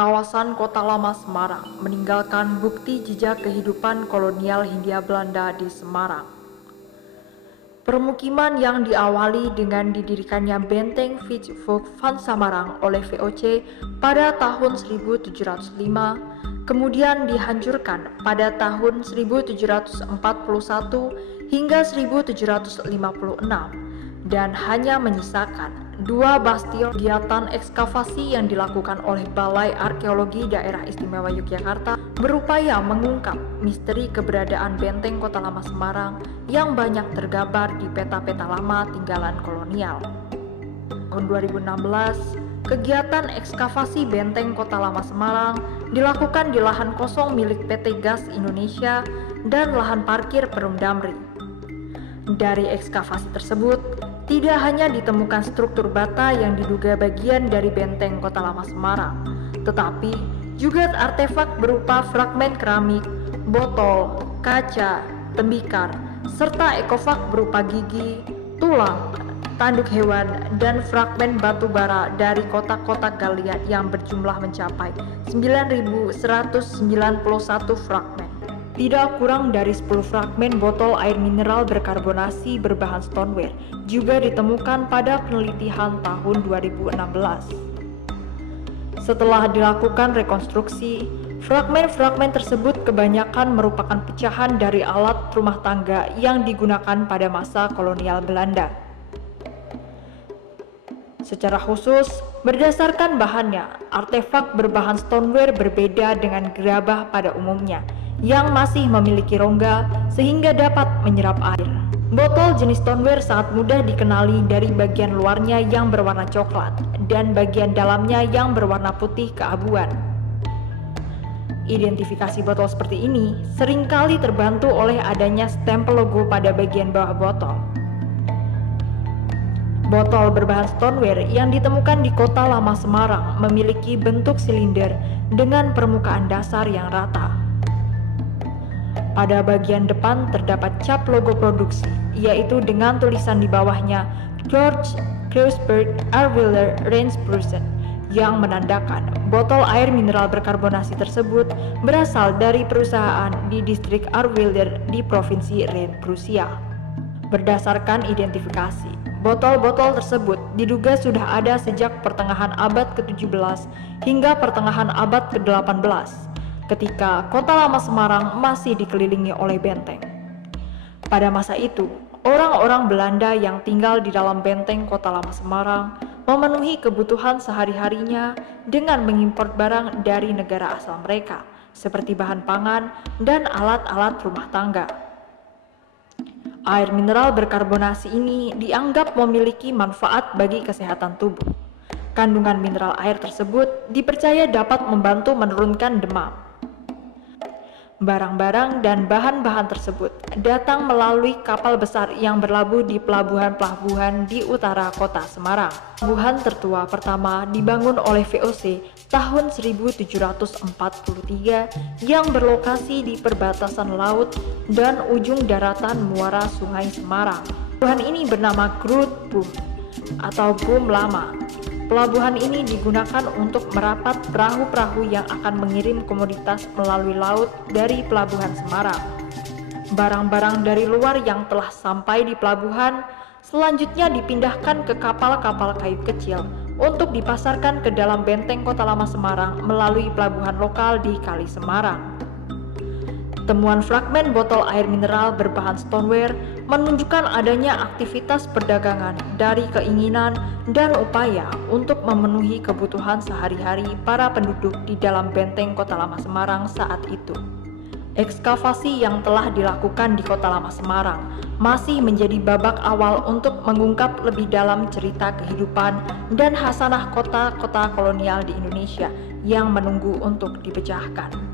kawasan Kota Lama Semarang meninggalkan bukti jejak kehidupan kolonial Hindia Belanda di Semarang. Permukiman yang diawali dengan didirikannya Benteng Fitchburg van Samarang oleh VOC pada tahun 1705, kemudian dihancurkan pada tahun 1741 hingga 1756 dan hanya menyisakan dua bastion. Kegiatan ekskavasi yang dilakukan oleh Balai Arkeologi Daerah Istimewa Yogyakarta berupaya mengungkap misteri keberadaan Benteng Kota Lama Semarang yang banyak tergambar di peta-peta lama tinggalan kolonial. Tahun 2016, kegiatan ekskavasi Benteng Kota Lama Semarang dilakukan di lahan kosong milik PT Gas Indonesia dan lahan parkir Perum Damri. Dari ekskavasi tersebut, tidak hanya ditemukan struktur bata yang diduga bagian dari Benteng Kota Lama Semarang, tetapi juga artefak berupa fragmen keramik, botol, kaca, tembikar, serta ekofak berupa gigi, tulang, tanduk hewan, dan fragmen batu bara dari kotak-kotak galian yang berjumlah mencapai 9.191 fragmen. Tidak kurang dari 10 fragmen botol air mineral berkarbonasi berbahan stoneware juga ditemukan pada penelitian tahun 2016. Setelah dilakukan rekonstruksi, fragmen-fragmen tersebut kebanyakan merupakan pecahan dari alat rumah tangga yang digunakan pada masa kolonial Belanda. Secara khusus, berdasarkan bahannya, artefak berbahan stoneware berbeda dengan gerabah pada umumnya, yang masih memiliki rongga sehingga dapat menyerap air. Botol jenis stoneware sangat mudah dikenali dari bagian luarnya yang berwarna coklat dan bagian dalamnya yang berwarna putih keabuan. Identifikasi botol seperti ini seringkali terbantu oleh adanya stempel logo pada bagian bawah botol. Botol berbahan stoneware yang ditemukan di Kota Lama Semarang memiliki bentuk silinder dengan permukaan dasar yang rata. Pada bagian depan terdapat cap logo produksi, yaitu dengan tulisan di bawahnya George Kreuzberg Arwiller Rheinsprussen, yang menandakan botol air mineral berkarbonasi tersebut berasal dari perusahaan di distrik Arwiller di Provinsi Rhin, Prusia. Berdasarkan identifikasi, botol-botol tersebut diduga sudah ada sejak pertengahan abad ke-17 hingga pertengahan abad ke-18. Ketika Kota Lama Semarang masih dikelilingi oleh benteng. Pada masa itu, orang-orang Belanda yang tinggal di dalam benteng Kota Lama Semarang memenuhi kebutuhan sehari-harinya dengan mengimpor barang dari negara asal mereka, seperti bahan pangan dan alat-alat rumah tangga. Air mineral berkarbonasi ini dianggap memiliki manfaat bagi kesehatan tubuh. Kandungan mineral air tersebut dipercaya dapat membantu menurunkan demam. Barang-barang dan bahan-bahan tersebut datang melalui kapal besar yang berlabuh di pelabuhan-pelabuhan di utara kota Semarang. Pelabuhan tertua pertama dibangun oleh VOC tahun 1743 yang berlokasi di perbatasan laut dan ujung daratan muara Sungai Semarang. Pelabuhan ini bernama Groot Boom atau Boom Lama. Pelabuhan ini digunakan untuk merapat perahu-perahu yang akan mengirim komoditas melalui laut dari pelabuhan Semarang. Barang-barang dari luar yang telah sampai di pelabuhan selanjutnya dipindahkan ke kapal-kapal kayu kecil untuk dipasarkan ke dalam benteng Kota Lama Semarang melalui pelabuhan lokal di Kali Semarang. Temuan fragmen botol air mineral berbahan stoneware menunjukkan adanya aktivitas perdagangan dari keinginan dan upaya untuk memenuhi kebutuhan sehari-hari para penduduk di dalam benteng Kota Lama Semarang saat itu. Ekskavasi yang telah dilakukan di Kota Lama Semarang masih menjadi babak awal untuk mengungkap lebih dalam cerita kehidupan dan khasanah kota-kota kolonial di Indonesia yang menunggu untuk dipecahkan.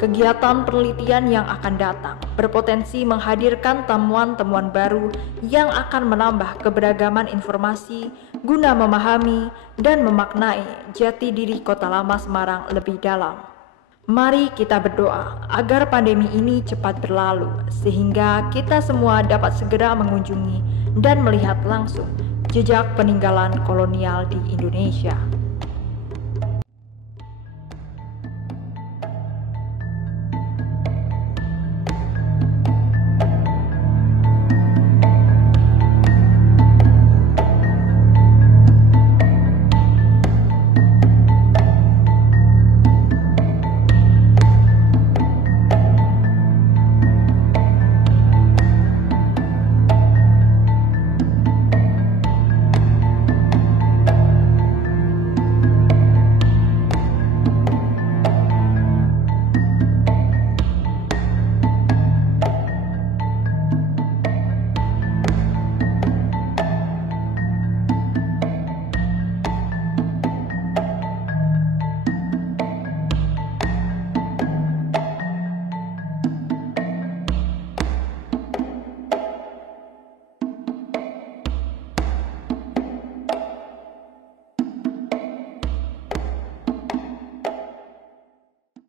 Kegiatan penelitian yang akan datang berpotensi menghadirkan temuan-temuan baru yang akan menambah keberagaman informasi guna memahami dan memaknai jati diri Kota Lama Semarang lebih dalam. Mari kita berdoa agar pandemi ini cepat berlalu sehingga kita semua dapat segera mengunjungi dan melihat langsung jejak peninggalan kolonial di Indonesia.